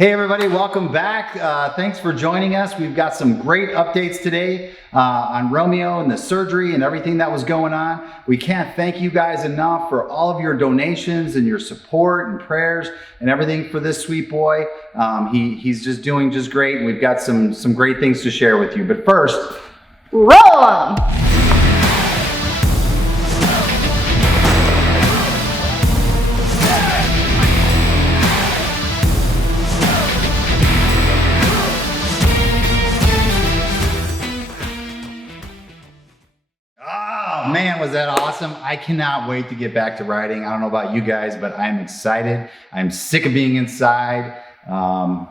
Hey everybody, welcome back. Thanks for joining us. We've got some great updates today on Romeo and the surgery and everything that was going on. We can't thank you guys enough for all of your donations and your support and prayers and everything for this sweet boy. He's just doing just great, and we've got some great things to share with you. But first, roll 'em! Oh man, was that awesome. I cannot wait to get back to riding. I don't know about you guys, but I'm excited. I'm sick of being inside.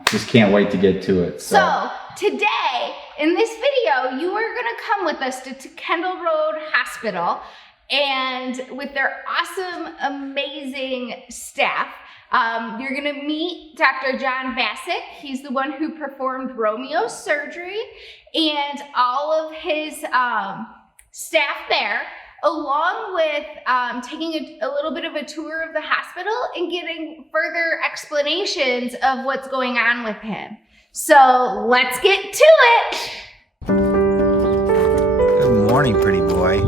Just can't wait to get to it. So today, in this video, you are gonna come with us to Kendall Road Hospital and with their awesome, amazing staff. You're gonna meet Dr. John Bassett. He's the one who performed Romeo surgery, and all of his staff there, along with taking a little bit of a tour of the hospital and getting further explanations of what's going on with him. So let's get to it. Good morning, pretty boy.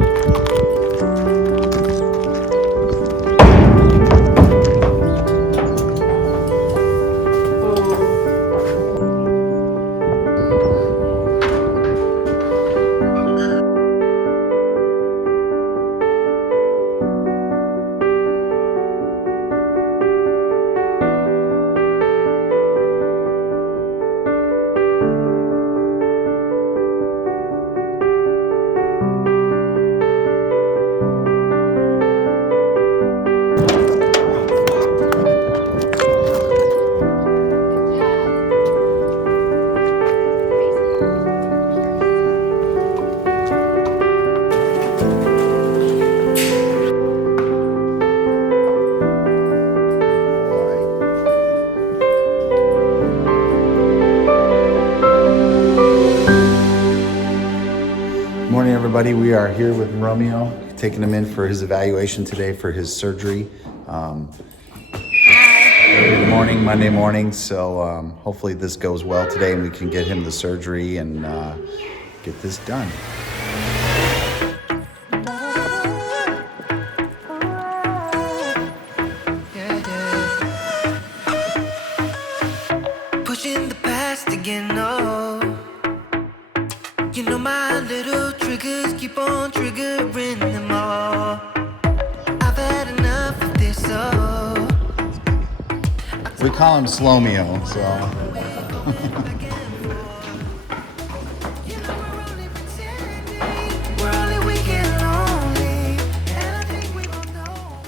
Morning, everybody. We are here with Romeo, taking him in for his evaluation today for his surgery. Early morning, Monday morning. So hopefully this goes well today and we can get him the surgery and get this done. Pushing the past again, oh. You know my little triggers keep on triggering them all. I've had enough of this, oh. We call him Slomeo, so. We're only weak and lonely, and I think we both know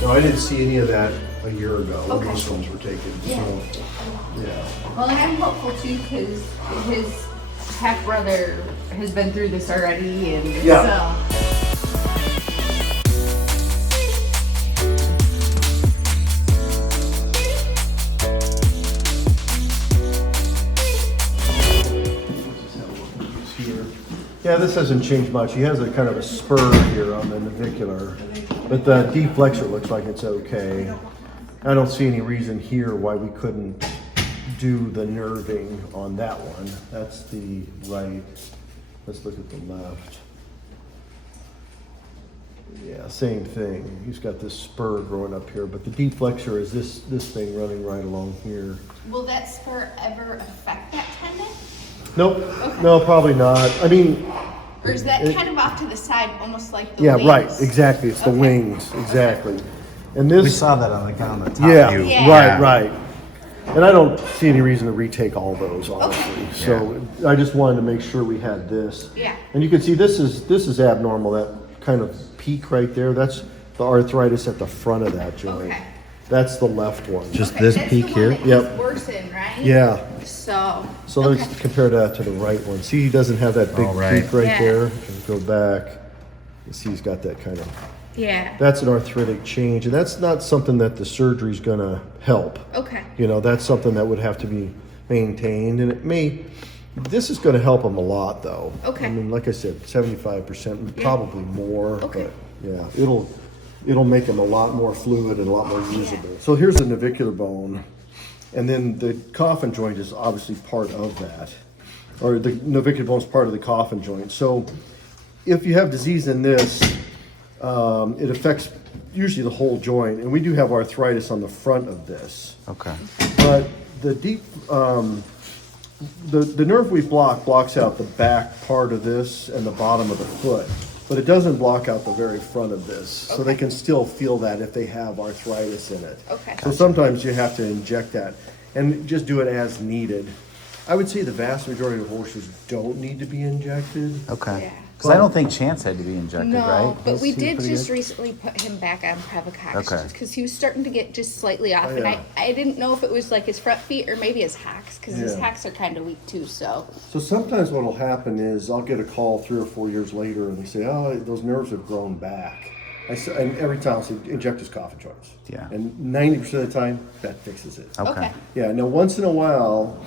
No, I didn't see any of that a year ago when Okay. those films were taken. Yeah. So, yeah. Well, and I'm hopeful too, because his half brother has been through this already, and Yeah. Here. Yeah, this hasn't changed much. He has a kind of a spur here on the navicular, but the deflexor looks like it's okay. I don't see any reason here why we couldn't do the nerving on that one. That's the right. Let's look at the left. Yeah, same thing. He's got this spur growing up here, but the deflexor is this thing running right along here. will that spur ever affect that tendon? Nope. Okay. No, probably not. I mean, Or is that kind of off to the side, almost like the yeah, wings? right. Exactly. It's the Okay. wings. Exactly. And this. We saw that on the top Yeah, view. Yeah. right. And I don't see any reason to retake all those, honestly. So I just wanted to make sure we had this. Yeah. And you can see this is abnormal. That kind of peak right there. That's the arthritis at the front of that joint. Okay. That's the left one. Just Okay, this that's peak the here? one that Yep. he's worsened, right? Yeah. So. So let's compare that to the right one. See, he doesn't have that big Oh, right. peak right Yeah. there. And go back. You see, he's got that kind of. Yeah. That's an arthritic change, and that's not something that the surgery's gonna help. Okay. You know, that's something that would have to be maintained, and it may. This is going to help them a lot, though. Okay. I mean, like I said, 75%, probably more. Okay. But yeah, it'll make them a lot more fluid and a lot more usable. So here's the navicular bone, and then the coffin joint is obviously part of that, or the navicular bone is part of the coffin joint. So if you have disease in this, it affects usually the whole joint, and we do have arthritis on the front of this. Okay. But the deep, the nerve we blocks out the back part of this and the bottom of the foot, but it doesn't block out the very front of this. So they can still feel that if they have arthritis in it. Okay. So sometimes you have to inject that and just do it as needed. I would say the vast majority of horses don't need to be injected. Okay. Yeah. Because I don't think Chance had to be injected, No, right? but we Seems did pretty just good. recently put him back on Previcox Okay. because he was starting to get just slightly off, Oh, and yeah. I didn't know if it was like his front feet or maybe his hocks because his Yeah. hocks are kind of weak too. So So sometimes what will happen is I'll get a call 3 or 4 years later and they say, oh, those nerves have grown back. And every time I'll say, inject his coffin joints. Yeah. And 90% of the time, that fixes it. Okay. Yeah, now once in a while,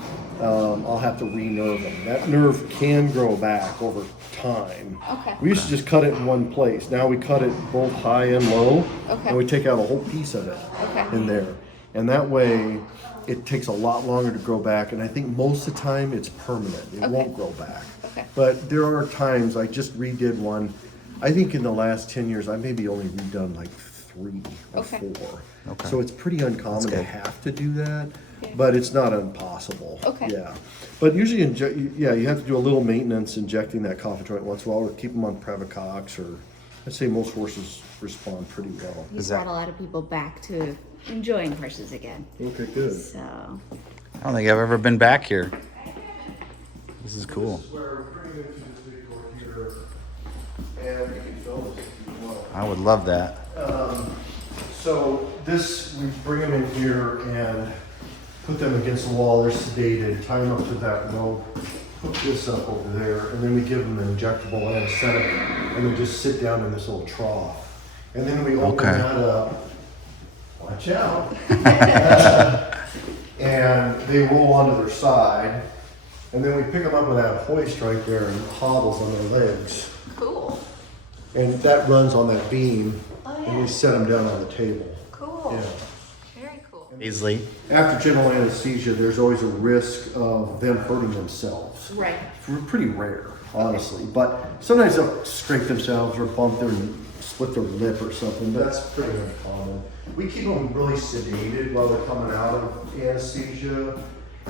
I'll have to re-nerve them. That nerve can grow back over time. Okay. We used to just cut it in one place. Now we cut it both high and low. Okay. And we take out a whole piece of it Okay. in there. And that way, it takes a lot longer to grow back. And I think most of the time, it's permanent. It Okay. won't grow back. Okay. But there are times, I just redid one. I think in the last 10 years, I maybe only redone like 3 or Okay. 4. Okay. So it's pretty uncommon to good. have to do that, Yeah. but it's not impossible. Okay. Yeah. But usually, you have to do a little maintenance injecting that coffin joint once in a while, or keep them on Previcox, or I'd say most horses respond pretty well. he's Is that- brought a lot of people back to enjoying horses again. Okay, good. So I don't think I've ever been back here. This is cool. Where we're bringing it to this big door here, and you can film this if you want. I would love that. So this, we bring them in here and put them against the wall. They're sedated, tie them up to that rope, hook this up over there, and then we give them an injectable anesthetic, and they just sit down in this little trough. And then we open Okay. that up. Watch out. And they roll onto their side, and then we pick them up with that hoist right there and hobbles on their legs. cool. And that runs on that beam, and we set them down on the table. Cool. Yeah. Very cool. Easily. After general anesthesia, there's always a risk of them hurting themselves. Right. Pretty rare, honestly. But sometimes they'll scrape themselves or bump their, split their lip or something. But that's pretty uncommon. We keep them really sedated while they're coming out of anesthesia.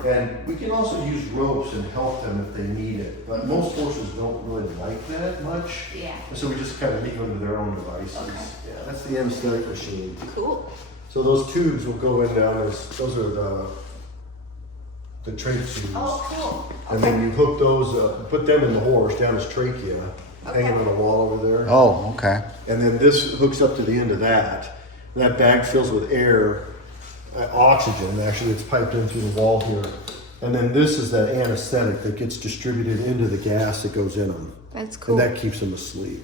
And we can also use ropes and help them if they need it. But most horses don't really like that much. Yeah. And so we just kind of leave them to their own devices. Okay. Yeah, that's the anesthetic machine. Cool. So those tubes will go in down as, those are the trach tubes. Oh, cool. And then you hook those, put them in the horse down his trachea, hanging on the wall over there. Oh, okay. And then this hooks up to the end of that. And that bag fills with air, oxygen, actually, it's piped in through the wall here. And then this is that anesthetic that gets distributed into the gas that goes in them. That's cool. And that keeps them asleep.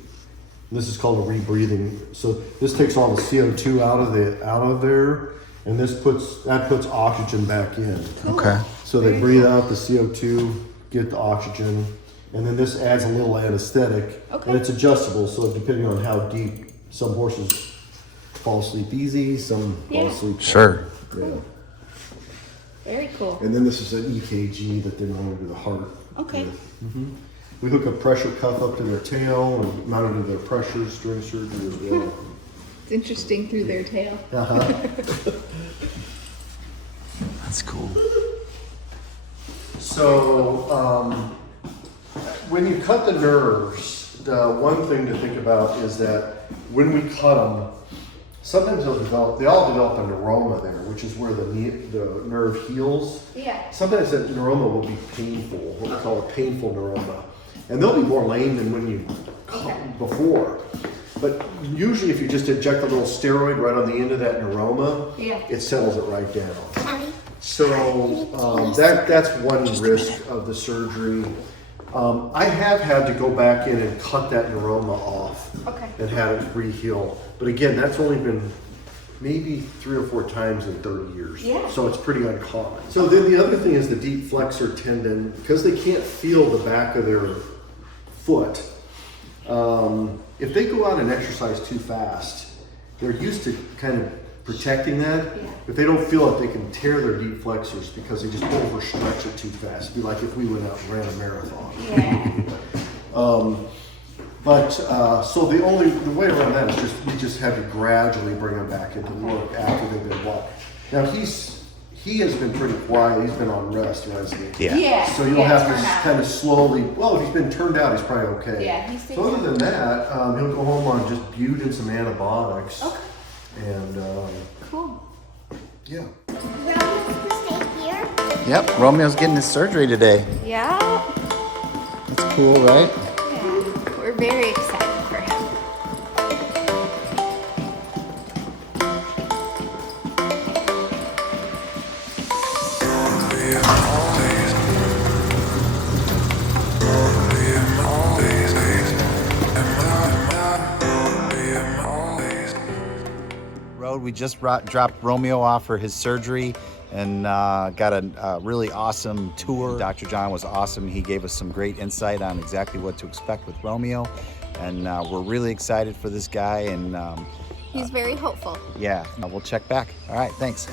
And this is called a rebreathing. So this takes all the CO2 out of there, and that puts oxygen back in. Okay. So they breathe out the CO2, get the oxygen, and then this adds a little anesthetic. Okay. And it's adjustable, so depending on how deep, some horses fall asleep easy, some fall Yeah. asleep. Sure. Yeah. Very cool. And then this is an EKG that they monitor the heart. Okay. with. We hook a pressure cuff up to their tail and monitor their pressures during surgery as well. It's interesting through their tail. That's cool. So, when you cut the nerves, the one thing to think about is that when we cut them, sometimes they all develop a neuroma there, which is where the nerve heals. Yeah. Sometimes that neuroma will be painful, what we call a painful neuroma. And they'll be more lame than when you cut them before. But usually if you just inject a little steroid right on the end of that neuroma, Yeah. it settles it right down. So that's one risk of the surgery. I have had to go back in and cut that neuroma off Okay. and have it re-heal. But again, that's only been maybe 3 or 4 times in 30 years. Yeah. So it's pretty uncommon. So then the other thing is the deep flexor tendon, because they can't feel the back of their foot. If they go out and exercise too fast, they're used to kind of protecting that. Yeah. If they don't feel it, they can tear their deep flexors because they just overstretch it too fast. It'd be like if we went out and ran a marathon. Yeah. So the way around that is we just have to gradually bring them back into work after they've been walking. Now he has been pretty quiet. He's been on rest, hasn't he? Yeah. Yeah. So you'll have to kind of slowly. Well, if he's been turned out, he's probably okay. Yeah, he's So other than that, he'll go home on just bute and some antibiotics. Okay. And Cool. yeah. Yep, Romeo's getting his surgery today. Yeah. That's cool, right? Yeah. We're very excited for him. We just dropped Romeo off for his surgery and got a really awesome tour. Dr. John was awesome. He gave us some great insight on exactly what to expect with Romeo. And we're really excited for this guy. And He's very hopeful. yeah, we'll check back. All right, thanks.